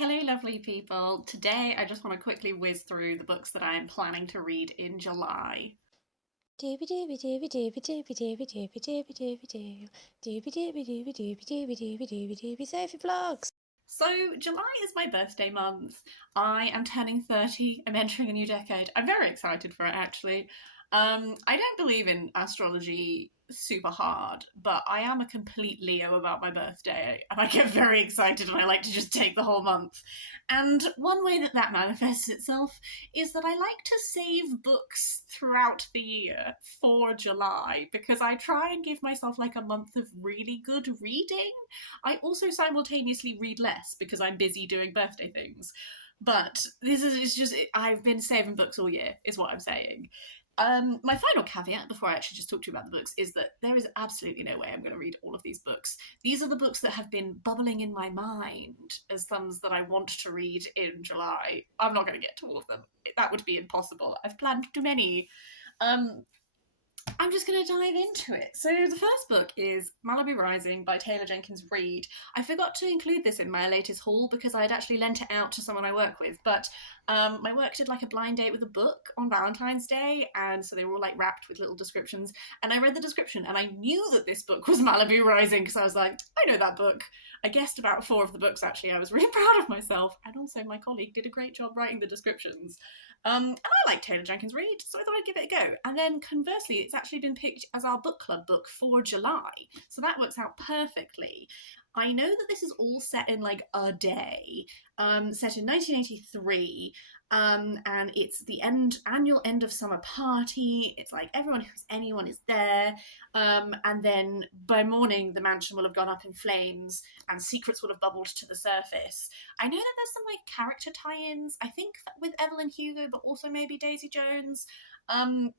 Hello, lovely people. Today, I just want to quickly whiz through the books that I am planning to read in July. Doobie doobie doobie doobie doobie doobie doobie doobie doobie doobie doobie doobie doobie doobie doobie doobie doobie Sophie vlogs. So, July is my birthday month. I am turning 30. I'm entering a new decade. I'm very excited for it, actually. I don't believe in astrology super hard, but I am a complete Leo about my birthday, and I get very excited and I like to just take the whole month. And one way that that manifests itself is that I like to save books throughout the year for July because I try and give myself like a month of really good reading. I also simultaneously read less because I'm busy doing birthday things. But this is it's just, I've been saving books all year, is what I'm saying. My final caveat before I actually just talk to you about the books is that there is absolutely no way I'm going to read all of these books. These are the books that have been bubbling in my mind as thumbs that I want to read in July. I'm not going to get to all of them. That would be impossible. I've planned too many. Um, I'm just going to dive into it. So the first book is Malibu Rising by Taylor Jenkins Reid. I forgot to include this in my latest haul because I had actually lent it out to someone I work with, but my work did like a blind date with a book on Valentine's Day, and so they were all like wrapped with little descriptions, and I read the description and I knew that this book was Malibu Rising because I was like, I know that book. I guessed about four of the books actually. I was really proud of myself, and also my colleague did a great job writing the descriptions. And I like Taylor Jenkins Reid, so I thought I'd give it a go. And then conversely, it's actually been picked as our book club book for July, so that works out perfectly. I know that this is all set in like a day, set in 1983, and it's the annual end of summer party. It's like everyone who's anyone is there, and then by morning the mansion will have gone up in flames and secrets will have bubbled to the surface. I know that there's some like character tie-ins, I think with Evelyn Hugo, but also maybe Daisy Jones. Um,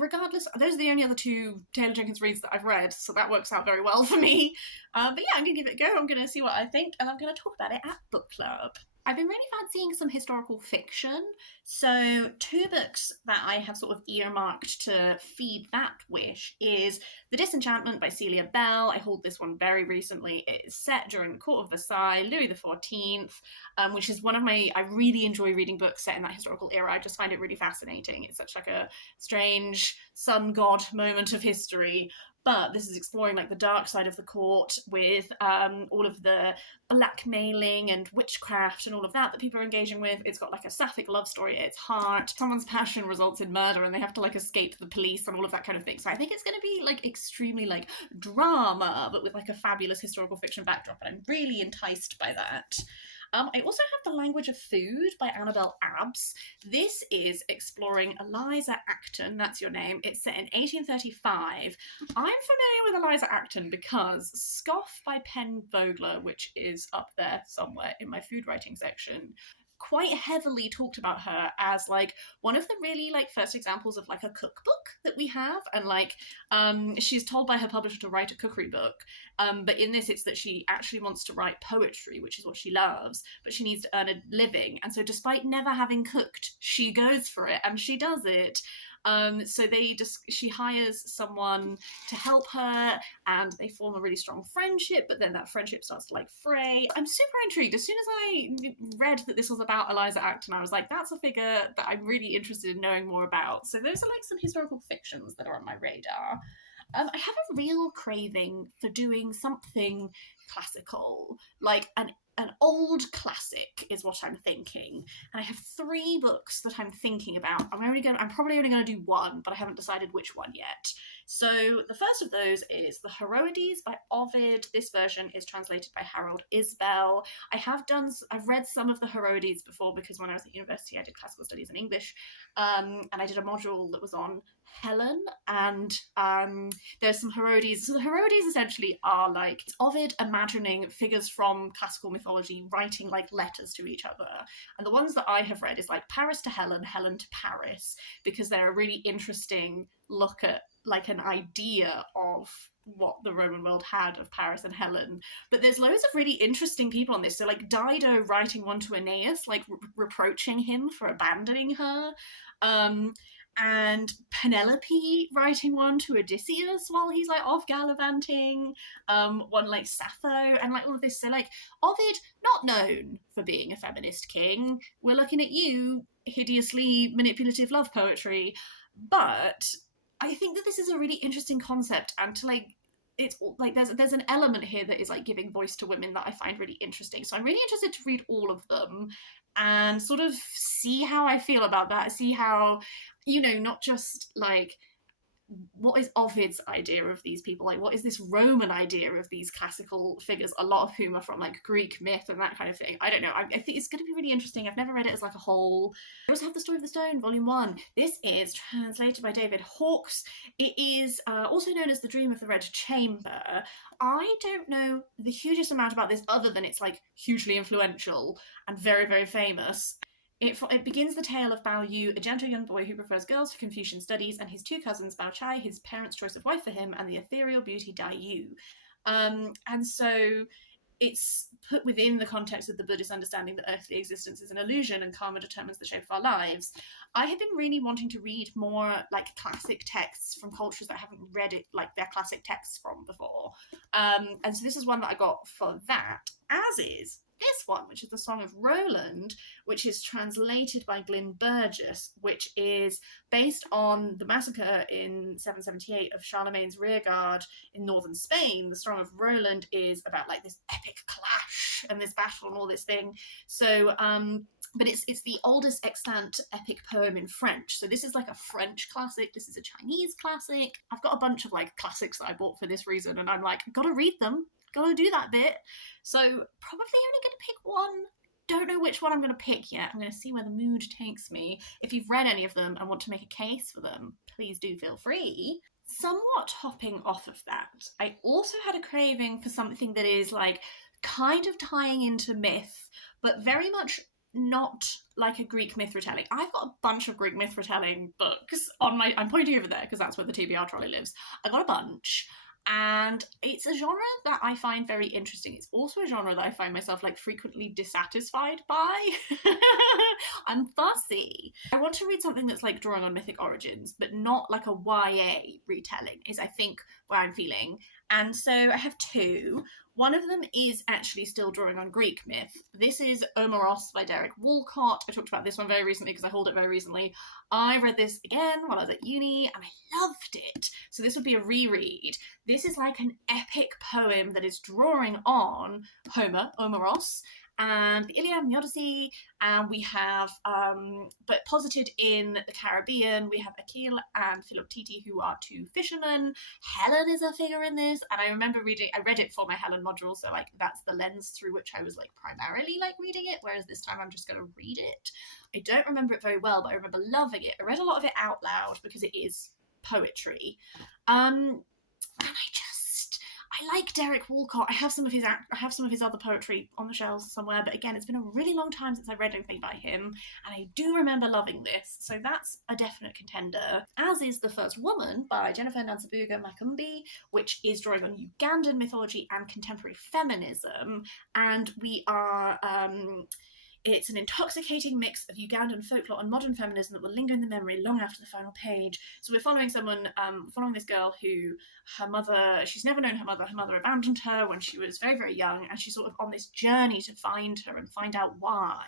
Regardless, those are the only other two Taylor Jenkins reads that I've read, so that works out very well for me. But yeah, I'm going to give it a go. I'm going to see what I think, and I'm going to talk about it at book club. I've been really fancying some historical fiction, so two books that I have sort of earmarked to feed that wish is The Disenchantment by Celia Bell. I hauled this one very recently. It is set during the court of Versailles, Louis XIV, which is one of my, I really enjoy reading books set in that historical era. I just find it really fascinating. It's such like a strange sun god moment of history, but this is exploring like the dark side of the court with all of the blackmailing and witchcraft and all of that people are engaging with. It's got like a sapphic love story at its heart. Someone's passion results in murder and they have to like escape the police and all of that kind of thing. So I think it's going to be like extremely like drama, but with like a fabulous historical fiction backdrop, and I'm really enticed by that. I also have The Language of Food by Annabel Abbs. This is exploring Eliza Acton, that's your name. It's set in 1835. I'm familiar with Eliza Acton because Scoff by Penn Vogler, which is up there somewhere in my food writing section, quite heavily talked about her as like one of the really like first examples of like a cookbook that we have, and like she's told by her publisher to write a cookery book, but in this it's that she actually wants to write poetry, which is what she loves, but she needs to earn a living, and so despite never having cooked, she goes for it and she does it. So she hires someone to help her, and they form a really strong friendship, but then that friendship starts to like fray. I'm super intrigued. As soon as I read that this was about Eliza Acton, I was like, that's a figure that I'm really interested in knowing more about. So those are like some historical fictions that are on my radar. I have a real craving for doing something classical, like an old classic is what I'm thinking. And I have three books that I'm thinking about. I'm probably only going to do one, but I haven't decided which one yet. So the first of those is The Heroides by Ovid. This version is translated by Harold Isbell. I've read some of the Heroides before because when I was at university I did classical studies in English, and I did a module that was on Helen, and there's some Heroides. So the Heroides essentially are like Ovid imagining figures from classical mythology writing like letters to each other. And the ones that I have read is like Paris to Helen, Helen to Paris, because they're a really interesting look at like an idea of what the Roman world had of Paris and Helen. But there's loads of really interesting people on this. So like Dido writing one to Aeneas, like reproaching him for abandoning her. and Penelope writing one to Odysseus while he's like off gallivanting, one like Sappho, and like all of this. So like Ovid, not known for being a feminist king. We're looking at you, hideously manipulative love poetry. But I think that this is a really interesting concept, and to like it's like there's an element here that is like giving voice to women that I find really interesting. So I'm really interested to read all of them and sort of see how I feel about that. See how, not just like what is Ovid's idea of these people? Like, what is this Roman idea of these classical figures, a lot of whom are from like Greek myth and that kind of thing? I don't know. I think it's going to be really interesting. I've never read it as like a whole. I also have The Story of the Stone, Volume 1. This is translated by David Hawkes. It is also known as The Dream of the Red Chamber. I don't know the hugest amount about this other than it's like hugely influential and very, very famous. It begins the tale of Bao Yu, a gentle young boy who prefers girls to Confucian studies, and his two cousins, Bao Chai, his parents' choice of wife for him, and the ethereal beauty Dai Yu. And so it's put within the context of the Buddhist understanding that earthly existence is an illusion and karma determines the shape of our lives. I have been really wanting to read more like classic texts from cultures that I haven't read it like their classic texts from before. And so this is one that I got for that, as is this one, which is the Song of Roland, which is translated by Glyn Burgess, which is based on the massacre in 778 of Charlemagne's rearguard in northern Spain. The Song of Roland is about like this epic clash and this battle and all this thing. So, but it's the oldest extant epic poem in French. So this is like a French classic. This is a Chinese classic. I've got a bunch of like classics that I bought for this reason, and I'm like, gotta read them. Gotta do that bit. So probably only gonna pick one. Don't know which one I'm gonna pick yet. I'm gonna see where the mood takes me. If you've read any of them and want to make a case for them, please do feel free. Somewhat hopping off of that, I also had a craving for something that is like kind of tying into myth, but very much not like a Greek myth retelling. I've got a bunch of Greek myth retelling books on my... I'm pointing over there because that's where the TBR trolley lives. I got a bunch. And it's a genre that I find very interesting. It's also a genre that I find myself like frequently dissatisfied by. I'm fussy. I want to read something that's like drawing on mythic origins, but not like a YA retelling is I think where I'm feeling. And so I have two. One of them is actually still drawing on Greek myth. This is Omeros by Derek Walcott. I talked about this one very recently because I hauled it very recently. I read this again while I was at uni and I loved it. So this would be a reread. This is like an epic poem that is drawing on Homer, Omeros, and the Iliad and the Odyssey, and we have, but posited in the Caribbean, we have Achille and Philoctete, who are two fishermen. Helen is a figure in this, and I read it for my Helen module, so like that's the lens through which I was like primarily like reading it, whereas this time I'm just going to read it. I don't remember it very well, but I remember loving it. I read a lot of it out loud because it is poetry. And I like Derek Walcott. I have some of his other poetry on the shelves somewhere, but again, it's been a really long time since I read anything by him, and I do remember loving this, so that's a definite contender. As is The First Woman by Jennifer Nansubuga Makumbi, which is drawing on Ugandan mythology and contemporary feminism, and we are... It's an intoxicating mix of Ugandan folklore and modern feminism that will linger in the memory long after the final page. So we're following following this girl who, she's never known her mother. Her mother abandoned her when she was very, very young, and she's sort of on this journey to find her and find out why.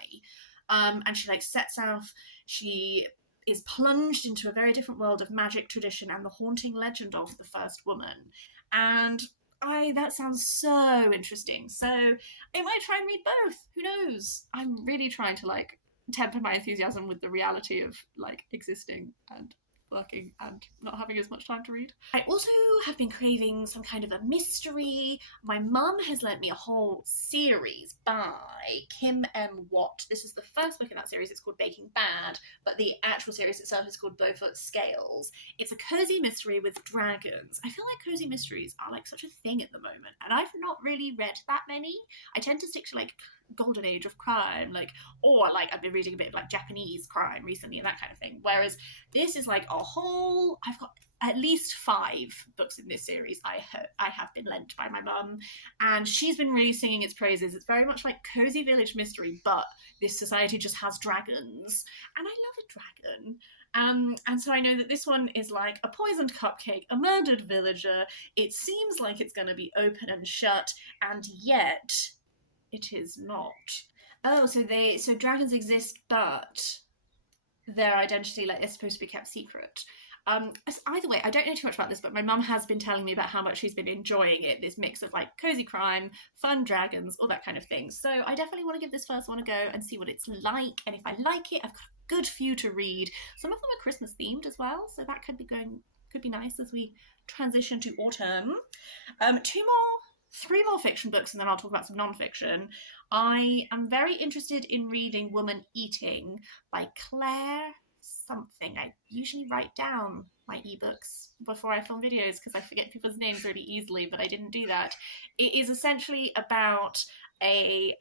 And she like sets out, she is plunged into a very different world of magic, tradition, and the haunting legend of the first woman. And that sounds so interesting. So I might try and read both. Who knows? I'm really trying to like temper my enthusiasm with the reality of like existing and working and not having as much time to read. I also have been craving some kind of a mystery. My mum has lent me a whole series by Kim M. Watt. This is the first book in that series. It's called Baking Bad, but the actual series itself is called Beaufort Scales. It's a cozy mystery with dragons. I feel like cozy mysteries are like such a thing at the moment, and I've not really read that many. I tend to stick to like golden age of crime, like, or like I've been reading a bit of like Japanese crime recently and that kind of thing, whereas this is like a whole... I've got at least 5 books in this series I have been lent by my mum, and she's been really singing its praises. It's very much like cozy village mystery, but this society just has dragons, and I love a dragon. And so I know that this one is like a poisoned cupcake, a murdered villager. It seems like it's going to be open and shut, and yet it is not. Oh, so dragons exist, but their identity, like, is supposed to be kept secret. Either way, I don't know too much about this, but my mum has been telling me about how much she's been enjoying it. This mix of like cozy crime, fun dragons, all that kind of thing. So I definitely want to give this first one a go and see what it's like. And if I like it, I've got a good few to read. Some of them are Christmas themed as well, so that could be nice as we transition to autumn. Three more fiction books, and then I'll talk about some non-fiction. I am very interested in reading Woman Eating by Claire something. I usually write down my ebooks before I film videos because I forget people's names really easily, but I didn't do that. It is essentially about a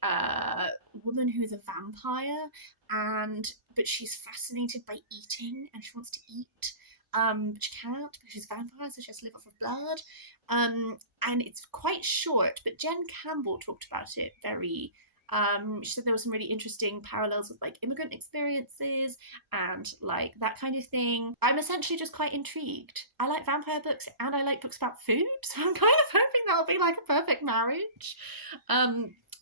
woman who is a vampire, but she's fascinated by eating and she wants to eat. But she can't because she's a vampire, so she has to live off of blood. And it's quite short, but Jen Campbell talked about it very. She said there were some really interesting parallels with like immigrant experiences and like that kind of thing. I'm essentially just quite intrigued. I like vampire books and I like books about food, so I'm kind of hoping that'll be like a perfect marriage.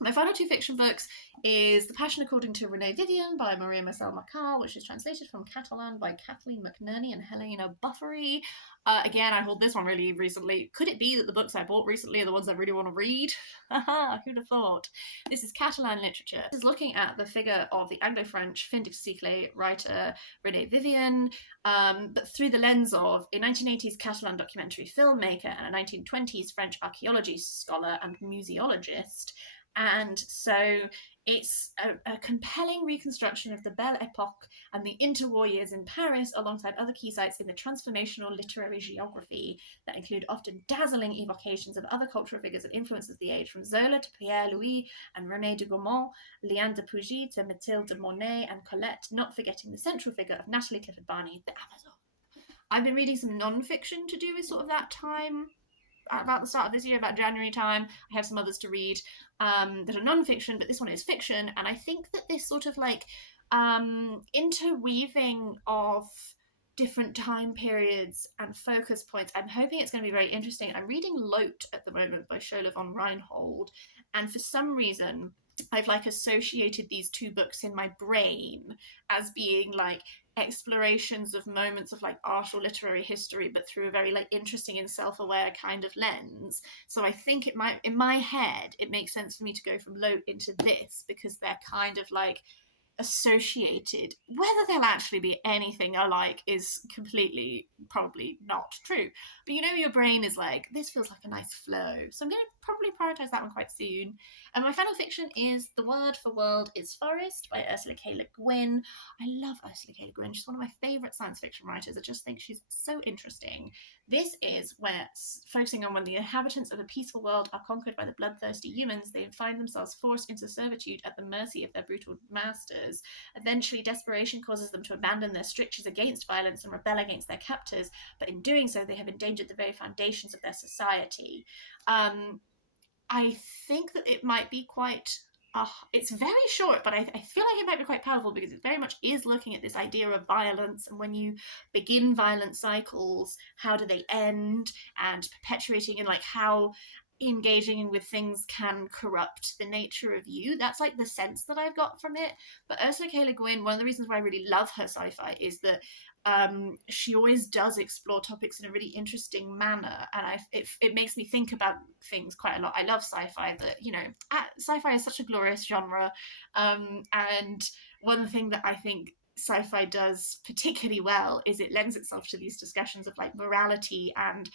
My final two fiction books is The Passion According to Renee Viven by Maria-Merce Marcal, which is translated from Catalan by Kathleen McNerney and Helena Buffery. Again, I hold this one really recently. Could it be that the books I bought recently are the ones I really want to read? Haha, who'd have thought? This is Catalan literature. This is looking at the figure of the Anglo-French fin de siècle writer Renee Viven, but through the lens of a 1980s Catalan documentary filmmaker and a 1920s French archaeology scholar and museologist. And so it's a compelling reconstruction of the Belle Époque and the interwar years in Paris, alongside other key sites in the transformational literary geography that include often dazzling evocations of other cultural figures and influences of the age, from Zola to Pierre-Louis and René de Gaumont, Liane de Pougy to Mathilde de Monet and Colette, not forgetting the central figure of Natalie Clifford Barney, the Amazon. I've been reading some non-fiction to do with sort of that time, about the start of this year, about January time. I have some others to read that are non-fiction, but this one is fiction. And I think that this sort of like interweaving of different time periods and focus points, I'm hoping it's going to be very interesting. I'm reading Lote at the moment by Shola von Reinhold, and for some reason I've like associated these two books in my brain as being like explorations of moments of like art or literary history, but through a very like interesting and self-aware kind of lens. So I think it might, in my head, it makes sense for me to go from Lote into this because they're kind of like associated. Whether they'll actually be anything alike is completely probably not true. But you know, your brain is like, this feels like a nice flow. So I'm going to probably prioritize that one quite soon. And my final fiction is The Word for World is Forest by Ursula K. Le Guin. I love Ursula K. Le Guin. She's one of my favourite science fiction writers. I just think she's so interesting. This is where, focusing on when the inhabitants of a peaceful world are conquered by the bloodthirsty humans, they find themselves forced into servitude at the mercy of their brutal masters. Eventually, desperation causes them to abandon their strictures against violence and rebel against their captors, but in doing so, they have endangered the very foundations of their society. I think that it might be quite... it's very short, but I feel like it might be quite powerful because it very much is looking at this idea of violence, and when you begin violent cycles, how do they end, and perpetuating, and like how engaging with things can corrupt the nature of you. That's like the sense that I've got from it. But Ursula K. Le Guin, one of the reasons why I really love her sci-fi is that she always does explore topics in a really interesting manner, and it makes me think about things quite a lot. I love sci-fi, but you know, sci-fi is such a glorious genre, and one thing that I think sci-fi does particularly well is it lends itself to these discussions of like morality and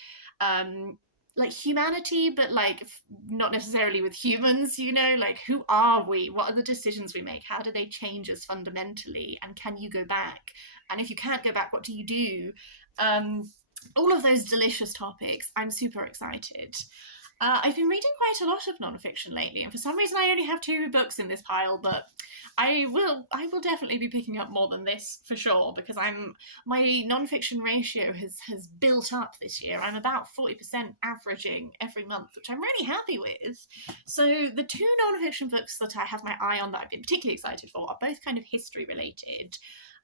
like humanity, but like not necessarily with humans, you know, like who are we? What are the decisions we make? How do they change us fundamentally? And can you go back? And if you can't go back, what do you do? All of those delicious topics. I'm super excited. I've been reading quite a lot of non-fiction lately, and for some reason I only have 2 books in this pile, but I will definitely be picking up more than this for sure, because my non-fiction ratio has built up this year. I'm about 40% averaging every month, which I'm really happy with. So the 2 non-fiction books that I have my eye on that I've been particularly excited for are both kind of history related.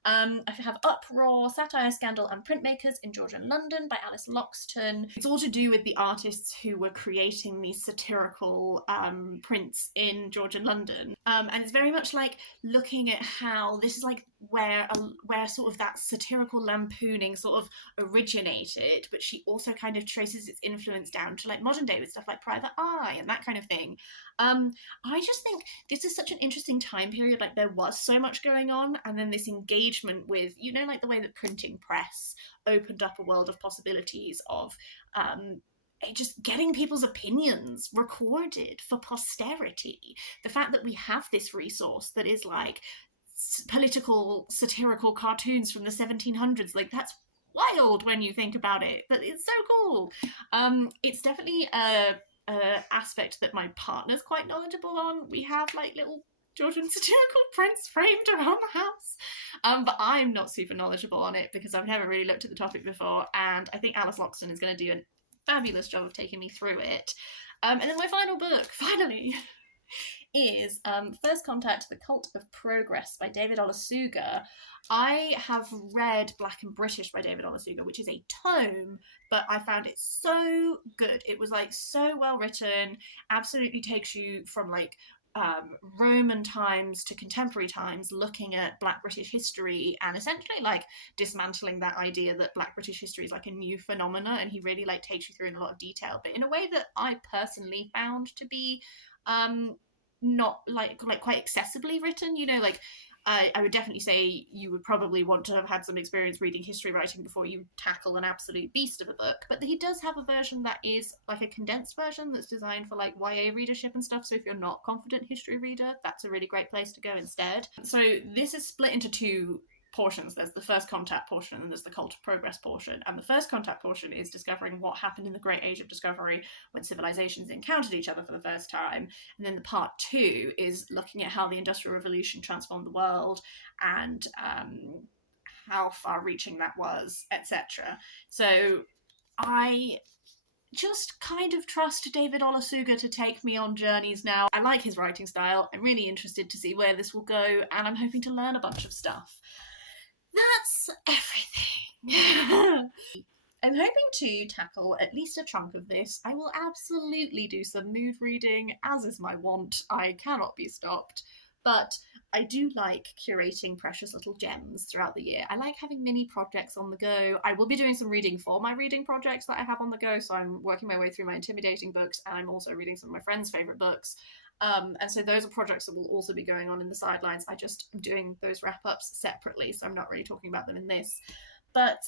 I have Uproar, Satire, Scandal and Printmakers in Georgian London by Alice Loxton. It's all to do with the artists who were creating these satirical prints in Georgian London. And it's very much like looking at how this is like where sort of that satirical lampooning sort of originated, but she also kind of traces its influence down to like modern day with stuff like Private Eye and that kind of thing. I just think this is such an interesting time period. Like there was so much going on, and then this engagement with, you know, like the way the printing press opened up a world of possibilities of just getting people's opinions recorded for posterity. The fact that we have this resource that is like political satirical cartoons from the 1700s, like that's wild when you think about it, but it's so cool. It's definitely a aspect that my partner's quite knowledgeable on. We have like little Georgian satirical prints framed around the house, but I'm not super knowledgeable on it because I've never really looked at the topic before, and I think Alice Loxton is going to do a fabulous job of taking me through it. And then my final book, finally, is First Contact, The Cult of Progress by David Olusoga. I have read Black and British by David Olusoga, which is a tome, but I found it so good. It was like so well written, absolutely takes you from like Roman times to contemporary times, looking at Black British history and essentially like dismantling that idea that Black British history is like a new phenomena, and he really like takes you through in a lot of detail, but in a way that I personally found to be not like quite accessibly written, you know, like I would definitely say you would probably want to have had some experience reading history writing before you tackle an absolute beast of a book. But he does have a version that is like a condensed version that's designed for like YA readership and stuff. So if you're not a confident history reader, that's a really great place to go instead. So this is split into two portions. There's the First Contact portion and there's the Cult of Progress portion. And the First Contact portion is discovering what happened in the Great Age of Discovery when civilizations encountered each other for the first time. And then the part two is looking at how the Industrial Revolution transformed the world and how far-reaching that was, etc. So I just kind of trust David Olusoga to take me on journeys now. I like his writing style. I'm really interested to see where this will go, and I'm hoping to learn a bunch of stuff. That's everything. I'm hoping to tackle at least a chunk of this. I will absolutely do some mood reading, as is my wont. I cannot be stopped. But I do like curating precious little gems throughout the year. I like having mini projects on the go. I will be doing some reading for my reading projects that I have on the go, so I'm working my way through my intimidating books, and I'm also reading some of my friends' favourite books. And so those are projects that will also be going on in the sidelines. I just am doing those wrap-ups separately, so I'm not really talking about them in this. But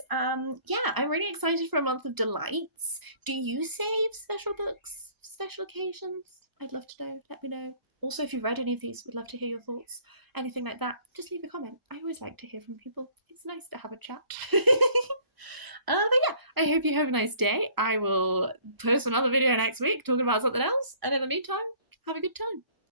yeah, I'm really excited for a month of delights. Do you save special books, special occasions? I'd love to know. Let me know. Also, if you've read any of these, would love to hear your thoughts. Anything like that, just leave a comment. I always like to hear from people. It's nice to have a chat. But yeah, I hope you have a nice day. I will post another video next week talking about something else. And in the meantime, have a good time.